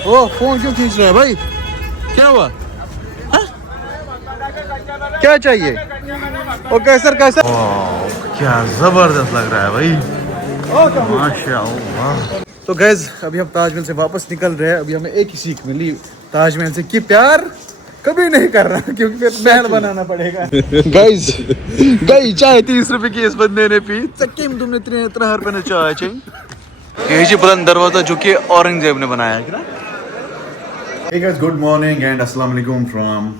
ओ phone क्यों खींच रहा है भाई? क्या हुआ? हा? क्या चाहिए? ओ कैसर कैसर? क्या जबरदस्त लग रहा है भाई, माशाअल्लाह। तो गैस अभी हम ताजमहल से वापस निकल रहे हैं। अभी हमें एक ही सीख मिली ताजमहल से कि प्यार कभी नहीं करना, क्योंकि फिर महल बनाना पड़ेगा। गाइस चाय 30 रुपए की इस बंदे ने पी। चक्कीम तुमने 3 रुपए ने चाय चाहिए। ये जी बुलंद दरवाजा जो कि औरंगजेब ने बनाया है। Hey guys, good morning and अस्सलाम वालेकुम फ्रॉम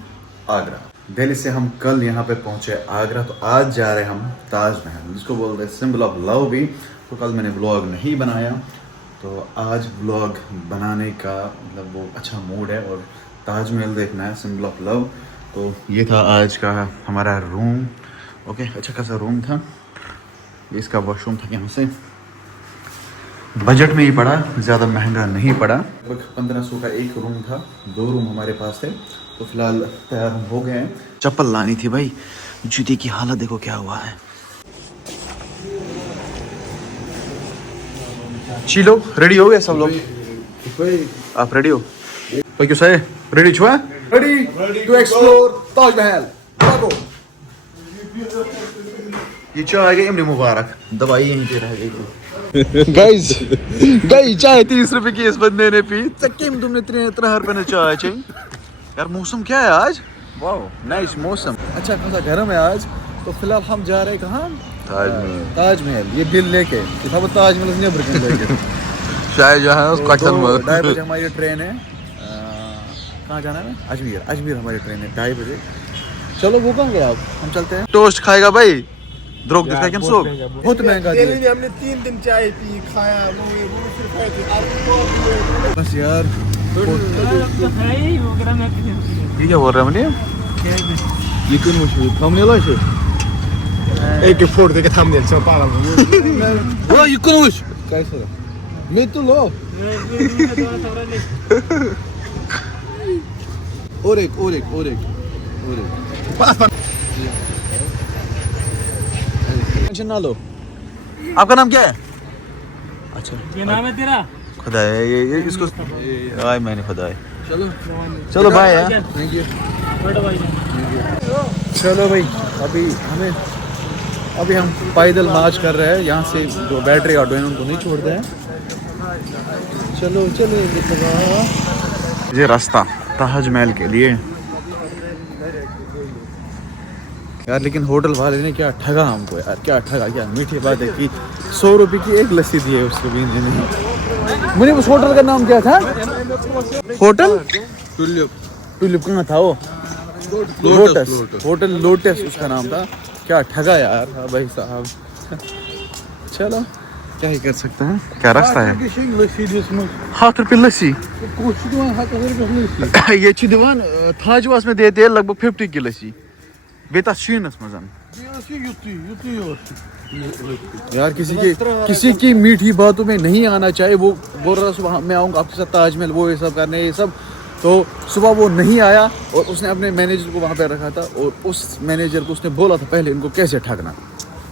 आगरा। दिल्ली से हम कल यहाँ पे पहुँचे आगरा, तो आज जा रहे हैं हम ताजमहल, जिसको बोलते हैं सिंबल ऑफ लव भी। तो कल मैंने व्लॉग नहीं बनाया, तो आज व्लॉग बनाने का मतलब वो अच्छा मूड है और ताजमहल देखना है, सिंबल ऑफ लव। तो ये था आज का हमारा रूम। ओके, अच्छा खासा रूम था। इसका वॉशरूम था यहाँ से। बजट में ही पड़ा, ज़्यादा महंगा नहीं पड़ा। लगभग 1500 का एक रूम था, 2 रूम हमारे पास थे। तो फिलहाल तैयार हम हो गए हैं। चप्पल लानी थी भाई, जूते की हालत देखो क्या हुआ है। चलो रेडी हो गए सब लोग? आप रेडी हो? भाई क्यों सही रेडी छुआ? Ready to explore Taj Mahal. ये चाय गई इमली मुबारक, दवाई यहीं पे रह गई। गाइस चाय 30 रुपए की इस बंदे ने पी। चक्कीम तुमने 3 रुपए ने चाय चाहिए। यार मौसम क्या है आज? वाह नाइस मौसम, अच्छा खासा गर्म है आज। तो फिलहाल हम जा रहे हैं कहाँ? ताजमहल। ये बिल लेके ताजमहल नेबर कन लेके शायद जो है उसका 2:30 बजे हमारी ट्रेन है। कहाँ जाना है? अजमेर हमारी ट्रेन है 2:30 बजे। चलो वो कहाँ गए आप? हम चलते हैं। टोस्ट खाएगा भाई? द्रोग दिखा क्या सोग? बहुत महंगा दिया। हमने 3 दिन चाय पी, खाया बस यार। ये क्या बोल रहा है मुझे? ये क्यों मुझे थंबनेल है? एक फोटो देके थंबनेल से पागल। वो ये क्यों मुझे? कैसे? मैं तो लो। और एक। टेंशन ना लो। आपका नाम क्या है? अच्छा ये नाम है तेरा? खुदा है ये इसको आए मैंने खुदा है। चलो बाय यार, थैंक यू। चलो भाई अभी हम पैदल मार्च कर रहे हैं। यहाँ से जो बैटरी ऑटो है उनको नहीं छोड़ते हैं। चलो ये रास्ता ताजमहल के लिए यार। लेकिन होटल वाले ने क्या ठगा हमको यार, क्या मीठी बात है कि 100 रुपए की एक लस्सी दी है उसको भी नहीं। मुझे उस होटल का नाम क्या था? होटल टुलिप कहाँ था वो? लोटस, होटल लोटस उसका नाम था। क्या ठगा यार भाई साहब। चलो क्या ही कर सकते हैं, क्या रास्ता है। 7 रुपये लस्सी ये दिवान थाजवास में देते हैं लगभग 50 की लस्सी। बेता शीनस मजन यार किसी की मीठी बातों में नहीं आना चाहिए। वो बोल रहा सुबह मैं आऊँगा आपके साथ ताजमहल, वो ये सब करने ये सब। तो सुबह वो नहीं आया और उसने अपने मैनेजर को वहाँ पे रखा था और उस मैनेजर को उसने बोला था पहले इनको कैसे ठगना।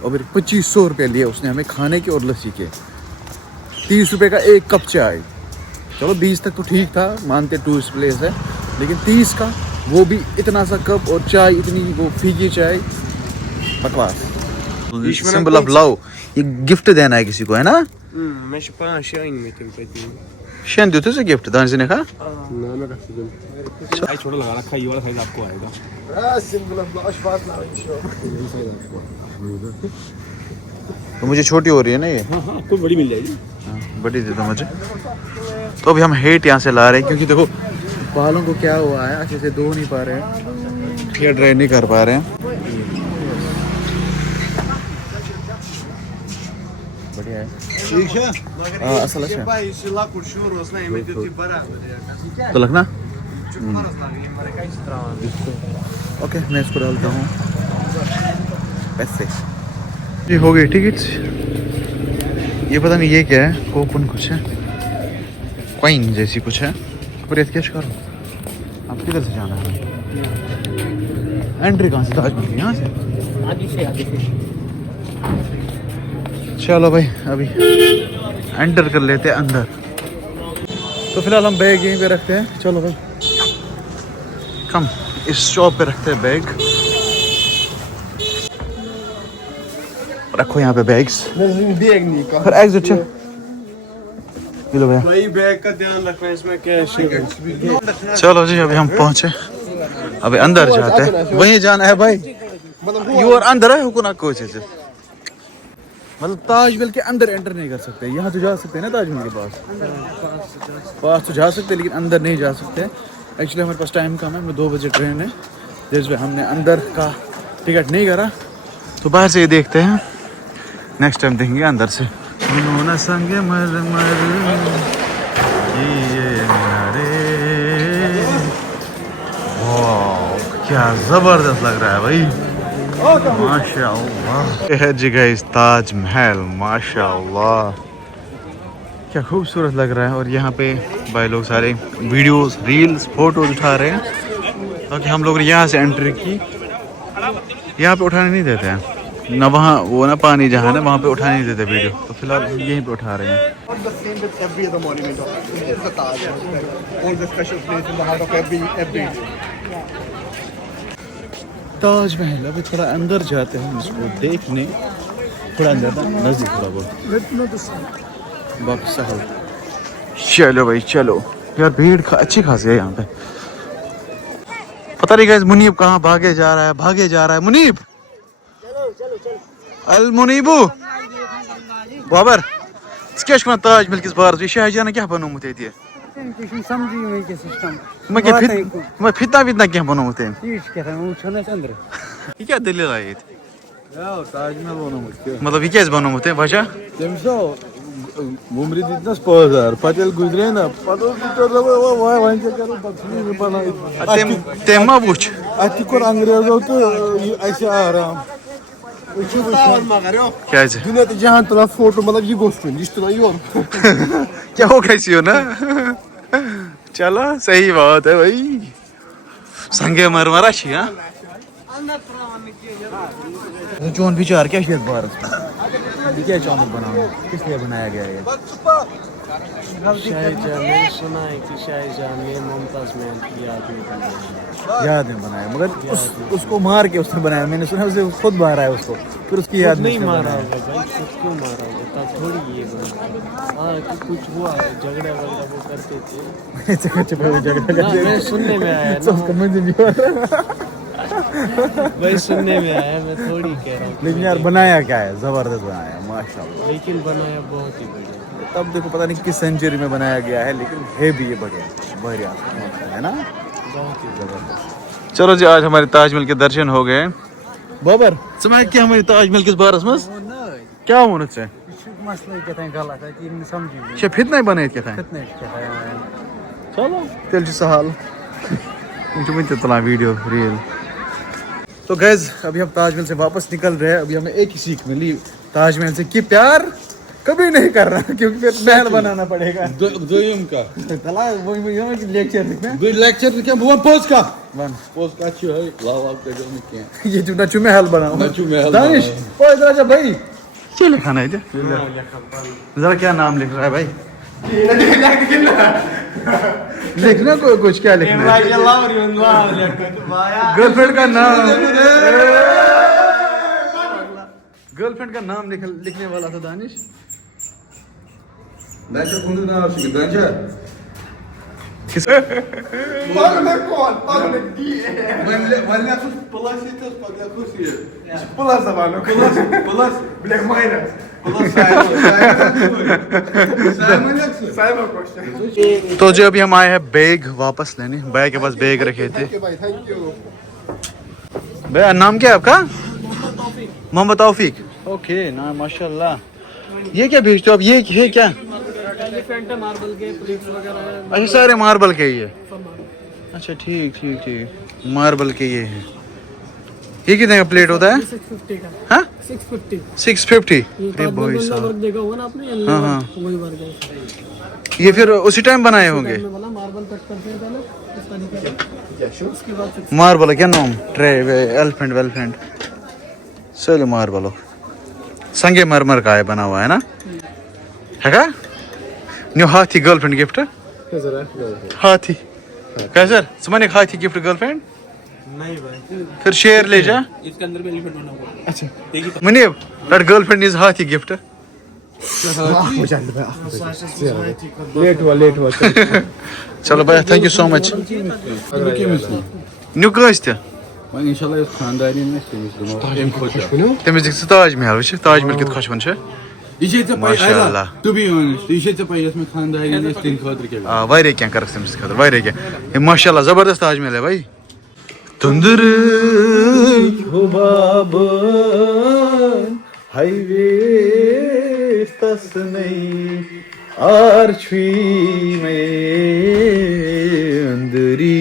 और फिर 2500 रुपये लिए उसने हमें खाने के और लस्सी के। 30 रुपये का एक कप चाय। चलो 20 तक तो ठीक था, मानते टूरिस्ट प्लेस है, लेकिन 30 का वो भी इतना सा कप और चाय इतनी वो फीकी चाय, बकवास। सिंबल ऑफ लव, ये गिफ्ट देना है किसी को है ना? मैं 5 शाइन में तुम शाइन देते से गिफ्ट दान से ने खा ना मैं कैसे भाई छोटा लगा रखा, ये वाला साइज आपको आएगा। सिंबल ऑफ लव बात ना तो मुझे छोटी हो रही है ना ये? हां आपको बड़ी मिल जाएगी। हां बड़ी दे दो मुझे। तो अभी हम हेट यहाँ से ला रहे हैं क्योंकि देखो बालों को क्या हुआ है, अच्छे से धो नहीं पा रहे हैं, हेयर ड्राई नहीं कर पा रहे हैं। बढ़िया है ठीक है। असल अच्छा तो लगना। ओके मैं इसको डालता हूँ पैसे। ये हो गई टिकट। ये पता नहीं ये क्या है, कूपन कुछ है, कॉइन जैसी कुछ है। पर कैश करो आप किधर से जाना है? एंट्री कहाँ से? ताजमहल यहाँ से। चलो भाई अभी एंटर कर लेते हैं अंदर। तो फिलहाल हम बैग यहीं पे रखते हैं। चलो भाई कम इस शॉप पे रखते हैं बैग। रखो यहाँ पे बैग्स। बैग नहीं का फिर एग्जिट है। लो भैया भाई बैग का ध्यान रखना, इसमें कैश है। चलो जी अभी हम पहुंचे, अभी अंदर जाते हैं। वहीं जाना है भाई, यू और अंदर है हुकुना कोच है। मतलब ताजमहल के अंदर एंटर नहीं कर सकते। यहाँ तो जा सकते हैं ना ताजमहल के पास तो जा सकते हैं, लेकिन अंदर नहीं जा सकते। एक्चुअली हमारे पास टाइम कम है, मैं 2 बजे ट्रेन है, जिसमें हमने अंदर का टिकट नहीं करा, तो बाहर से ये देखते हैं। नेक्स्ट टाइम देखेंगे अंदर से। संगे मर मर ये क्या जबरदस्त लग रहा है भाई, माशाअल्लाह। ये है जी गाइस ताजमहल, माशाअल्लाह क्या खूबसूरत लग रहा है। और यहाँ पे भाई लोग सारे वीडियोस, रील्स, फोटोज उठा रहे हैं, क्योंकि हम लोग ने यहाँ से एंट्री की। यहाँ पे उठाने नहीं देते हैं ना, वहाँ वो ना पानी जहाँ है वहाँ पे उठाने नहीं देते वीडियो, तो फिलहाल यहीं पे उठा रहे हैं। ताजमहल अभी थोड़ा अंदर जाते हैं इसको देखने, थोड़ा अंदर नजदीक थोड़ा बहुत बाकी सहल। चलो भाई चलो यार, भीड़ अच्छी खासी है यहाँ पे। पता नहीं गाइस मुनीब कहाँ भागे जा रहा है मुनीब। अल मुनीबू बाबर क्या ताजमहल किस बार शाहजहां क्या बनोमुत ये मैं फितना क्या बनोमुत ये क्या दलील है ताजमहल बनोमुत, मतलब ये क्या बनोमुत है वजह मुमरी दितनस 5000 पटेल गुजरे ना तेम वुच अति कोर अंग्रेजों तो ऐसे आराम क्या दुनिया जहां तुला फोटो मतलब ये गोष्ट तुला क्या हो कैसी हो ना। चलो सही बात है भाई, संगे मरमरा छी। हाँ जोन विचार क्या भारत क्या चौमिन बनाना किस लिए बनाया गया है? शाहजहां ने सुना है कि शाहजहां ने मुमताज महल की याद में बनाया, मगर उसको मार के उसने बनाया। मैंने सुना उसे खुद मारा है उसको, फिर उसकी याद नहीं मारा होगा भाई, खुद क्यों मारा होगा तब थोड़ी ये बना। हाँ कुछ हुआ झगड़ा वगैरह वो करते थे। मैं सुनने में आया ना, भाई सुनने में आया, मैं थोड़ी कह रहा हूँ। लेकिन यार बनाया क्या है, जबरदस्त बनाया माशाल्लाह। लेकिन बनाया बहुत ही बढ़िया। तब देखो पता नहीं किस सेंचुरी में बनाया गया है, लेकिन है भी ये बढ़िया है ना, बहुत ही जबरदस्त। चलो जी आज हमारे ताजमहल के दर्शन हो गए। बाबर समय क्या हमारे ताजमहल किस बारस में क्या वो से फितना बन क्या चलो तेल सहाल तुला वीडियो रील। तो गैस अभी हम ताजमहल से वापस निकल रहे हैं। अभी हमें एक ही सीख मिली ताजमहल से कि प्यार कभी नहीं कर रहा, क्योंकि फिर महल बनाना पड़ेगा। लेक्चर क्या बुआ पोस्ट का ये जो नचू महल बनाऊं दानिश ओ इधर आजा भाई, क्या लिखाना है जरा क्या नाम लिख रहा है भाई? लिखना को कुछ क्या लिखना है? गर्लफ्रेंड का नाम, गर्लफ्रेंड का नाम लिखने वाला था दानिश। तो जो अभी हम आए हैं बैग वापस लेने, भैया के पास बैग रखे थे। भैया नाम क्या है आपका? मोहम्मद तौफीक। ओके ना माशाल्लाह। ये क्या भेजते हो आप, ये है क्या? मार्बल के प्लेट्स वगैरह। अच्छा सारे मार्बल के ही है। अच्छा ठीक ठीक ठीक मार्बल के ये है। ये कितने का प्लेट होता है? 650 का। हाँ 650। अरे भाई साहब। देखा होगा ना आपने? हाँ हाँ वही वर्क ये फिर उसी टाइम बनाए होंगे। मार्बल कट करते हैं पहले इस तरीके से, उसके बाद मार्बल क्या नाम? ट्रे एलिफेंट वेलिफेंट चलो मार्बल संगे मरमर का है बना हुआ है ना, है का? न्यू हाथी गर्लफ्रेंड गिफ्ट हाथी कैसर सुमन एक हाथी गिफ्ट गर्लफ्रेंड नहीं भाई, फिर शेर ले जा इसके अंदर भी एलिफेंट होना पड़ेगा। अच्छा मुनीब दैट गर्लफ्रेंड इज हाथी गिफ्ट लेट हुआ चलो भैया थैंक यू सो मच न्यू कस त वह इंशाल्लाह इस खानदानी में तमिस दिख ताज महल वुच ताज महल कित खुशवन छ माशाअल्लाह टू बी ऑनेस्ट ये छ पाई इसमें खानदानी ने तीन खातर के वारिया क्या कर तमिस खतर वारिया क्या माशाअल्लाह जबरदस्त ताज महल है भाई तुंदर हाईवे तसनई आरछी में अंदरी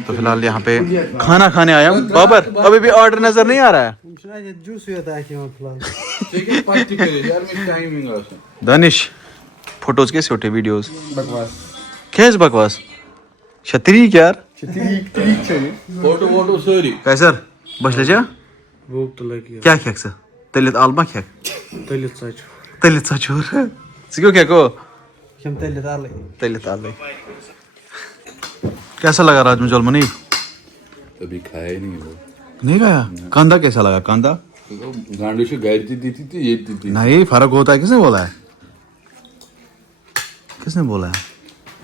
तो फिलहाल यहाँ पे खाना खाने आया हूँ बाबर अभी भी ऑर्डर नजर नहीं आ रहा है जूस होता है क्यों फिलहाल दानिश फोटोज कैसे उठे वीडियोस कैसे बकवास छतरीक यार फोटो वोटो सारी कैसर बसले जा भूख तो लगी क्या खेक सर तलित आलमा खेक तलित सच तलित सचूर क्यों क्या को हम तलित आले तलित आलमा कैसा लगा राज मुझे मुनीब अभी खाया ही नहीं वो नहीं खाया कांदा कैसा लगा कांदा गांडू से गाय दी थी ये दी थी नहीं फर्क होता है किसने बोला है किसने बोला है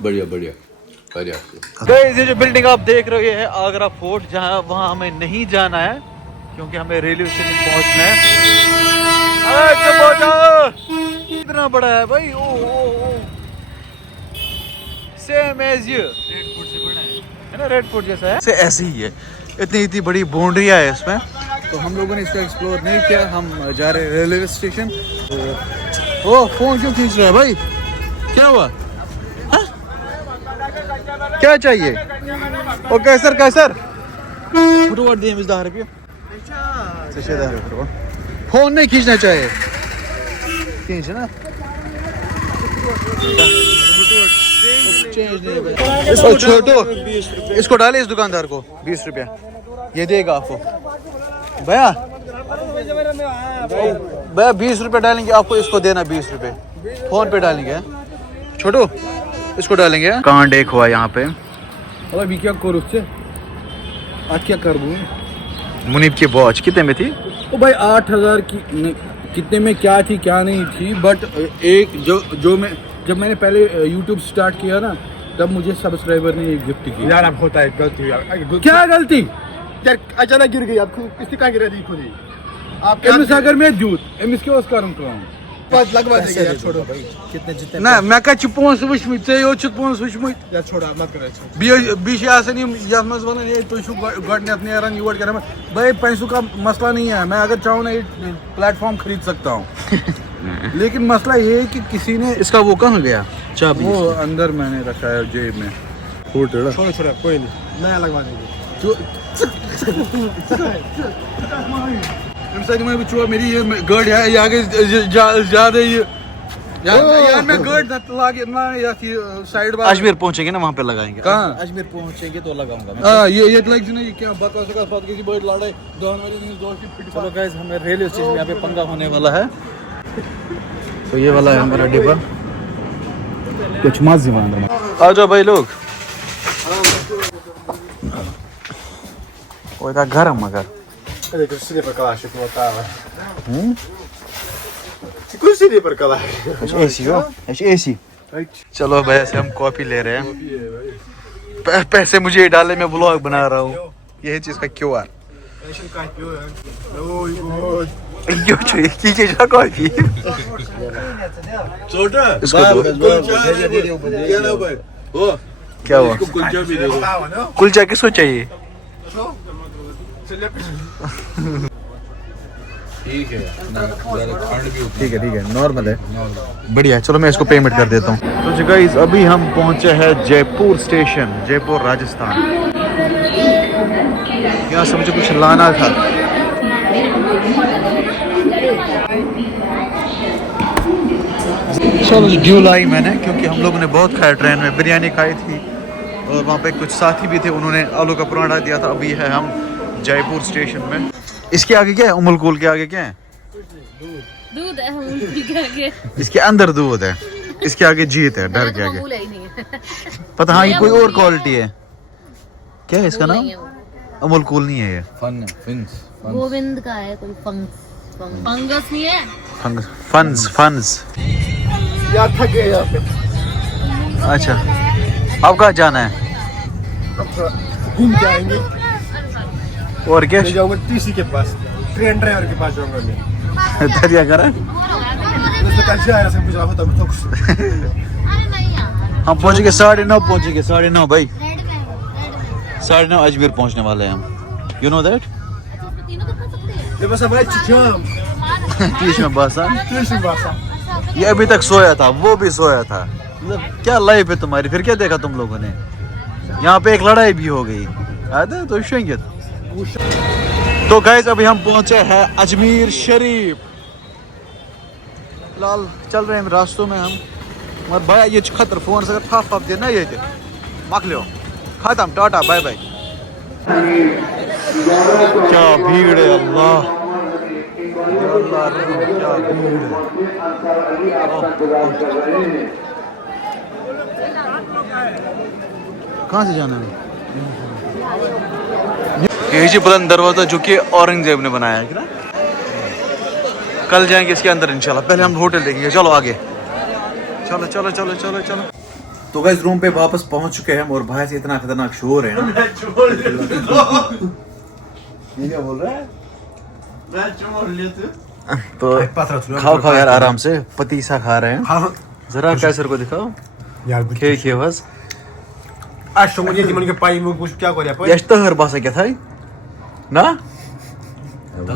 बढ़िया बढ़िया बढ़िया गाइस ये जो बिल्डिंग आप देख रहे हैं आगरा फोर्ट जहां वहां हमें नहीं जाना है क्योंकि हमें रेलवे स्टेशन पहुंचना है अरे चुप हो जाओ कितना बड़ा है भाई ओ सेम एज यू है ना रेड फोर्ट जैसा है से ऐसे ही है इतनी बड़ी बाउंड्री है इसमें तो हम लोगों ने इसको एक्सप्लोर नहीं किया हम जा रहे हैं रेलवे स्टेशन ओ फोन क्यों खींच रहा है भाई क्या हुआ क्या चाहिए ओ कैसर कैसर फुटवर्ड दिए मिस 10 रुपये फोन नहीं खींचना चाहिए खींच ना इसको छोटो इसको डाले इस दुकानदार को 20 रुपया ये देगा आपको भैया भैया 20 रुपये डालेंगे आपको इसको देना 20 रुपये फोन पे डालेंगे छोटो इसको डालेंगे कांड एक हुआ यहाँ पे अभी क्या करूँ उससे आज क्या कर दूँ मुनीब की वॉच कितने में थी ओ भाई 8000 की कितने में क्या थी क्या नहीं थी बट एक जो मैं जब मैंने पहले YouTube स्टार्ट किया ना तब मुझे सब्सक्राइबर ने एक गिफ्ट की यार अब होता है गलती यार क्या गलती यार अचानक गिर गई आपको किसने कहाँ गिरा दी खुद ही आप एमिस अगर मैं जूत एमिस के उस कारण करूँ पास लगवा देंगे यार छोड़ो भाई कितने जितने ना मैं क्या पोस वुचमुत चे यो पोस वुचमुत यार छोड़ो मत करो बीच आसन यथ मज वन ये तुम गडनथ नेरान योर कर भाई पैसों का मसला नहीं है मैं अगर चाहूँ ना ये प्लेटफॉर्म खरीद सकता हूँ लेकिन मसला ये है कि किसी ने इसका वो कहाँ गया चाबी वो अंदर मैंने रखा है जेब में छोड़ो छोड़ो कोई नहीं नया लगवा देंगे मेरी ये गाड़ी है ये आगे ज्यादा ये यार मैं गाड़ी लागे ना या साइड बार अजमेर पहुंचेंगे ना वहाँ पे लगाएंगे कहाँ अजमेर पहुंचेंगे तो लगाऊंगा मैं। हाँ ये लग नहीं क्या बकवास का बात की बड़ी लड़ाई दोनों वाली दोस्त की पिट चलो गाइस हमें रेलवे स्टेशन में यहाँ पे पंगा होने वाला है। तो ये वाला है हमारा डिब्बा कुछ मत आ जाओ भाई लोग वो था गरम मगर कुर्सी पर कला शुक्र होता है कुर्सी पर कला एसी हो एसी चलो भाई ऐसे हम कॉफी ले रहे हैं पैसे मुझे ही डाले मैं व्लॉग बना रहा हूँ यही चीज का क्यों कॉफी क्या हुआ कुलचा किसको चाहिए ठीक है नॉर्मल है बढ़िया चलो मैं इसको पेमेंट कर देता हूँ तो जी गाइस अभी हम पहुंचे हैं जयपुर स्टेशन जयपुर राजस्थान यहाँ से मुझे कुछ लाना था चलो ड्यू लाई मैंने क्योंकि हम लोगों ने बहुत खाया ट्रेन में बिरयानी खाई थी और वहाँ पे कुछ साथी भी थे उन्होंने आलू का पराठा दिया था अभी है हम जयपुर स्टेशन में इसके आगे क्या है उमल कूल के आगे क्या है दूध है उनकी के आगे। इसके अंदर दूध है, इसके आगे जीत है, डर के आगे। अमूल है ही नहीं है। पता हाँ, ये कोई और क्वालिटी है। क्या है इसका अमूल नाम? नहीं है वो। अमूल कूल नहीं है ये। गोविंद का है कोई फंगस नहीं है। फंस। यार थक गए यहाँ पे, अच्छा, अब कहाँ जाना है? अब थोड़ा घूम के आएंगे। और क्या? मैं जाऊंगा टीसी के पास, ट्रेन ड्राइवर के पास जाऊंगा मैं। दरिया करा उसने कहा जा रहा सब कुछ आप तो हम पहुंचेंगे 9:30 पहुंचेंगे 9:30 भाई। 9:30 अजमेर पहुंचने वाले हैं हम। You know that? ये बस हमारे चिचाम तीस में बस है। टीसी भाषा। ये अभी तक सोया था, वो भी सोया था। मतलब क्या लाइफ है तुम्हारी? फिर क्या देखा तुम लोगों ने? यहाँ पे एक लड़ाई भी हो गई। आते तो शेंगे। तो गाइस अभी हम पहुंचे हैं अजमेर शरीफ। लाल चल रहे हैं रास्तों में हम। मगर भाई ये खतर फोन से ठा देना ये थे मक लो खत्म, टाटा बाय बाय। क्या भीड़ है अल्लाह, क्या भीड़ है। कहाँ से जाना है? यही जी बुलंद दरवाजा जो कि औरंगजेब ने बनाया है ना। कल जाएंगे इसके अंदर इंशाल्लाह। पहले हम होटल देखेंगे। चलो आगे चलो चलो चलो चलो चलो। तो गाइस रूम पे वापस पहुंच चुके हैं और बाहर से इतना खतरनाक शोर है ना। ये क्या बोल रहा है? तो खाओ यार आराम से। पतीसा खा रहे हैं। जरा कैसर को दिखाओ यार खे बस। आज तो मुझे मन के पाई में कुछ क्या कर रहा यश तो हर बासा क्या था ना।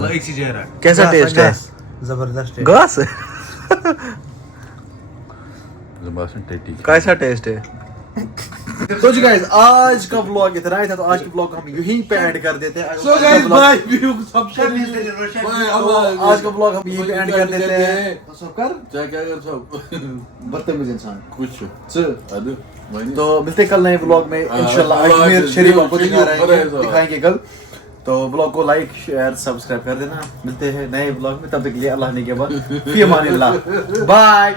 एक चीज है कैसा टेस्ट है? जबरदस्त है। घास कैसा टेस्ट है? तो जी गाइस आज का व्लॉग इतना ही था। तो आज के व्लॉग हम यहीं पे ऐड कर देते हैं। आज का व्लॉग हम यहीं पे ऐड कर देते हैं। तो सब कर बदतमीज इंसान कुछ। तो मिलते कल नए व्लॉग में इंशाल्लाह। अजमेर शरीफ आपको दिखाएंगे कल। तो व्लॉग को लाइक शेयर सब्सक्राइब कर देना। मिलते हैं नए व्लॉग में, तब तक के लिए अल्लाह ने के बाद फी अमानिल्लाह। बाय।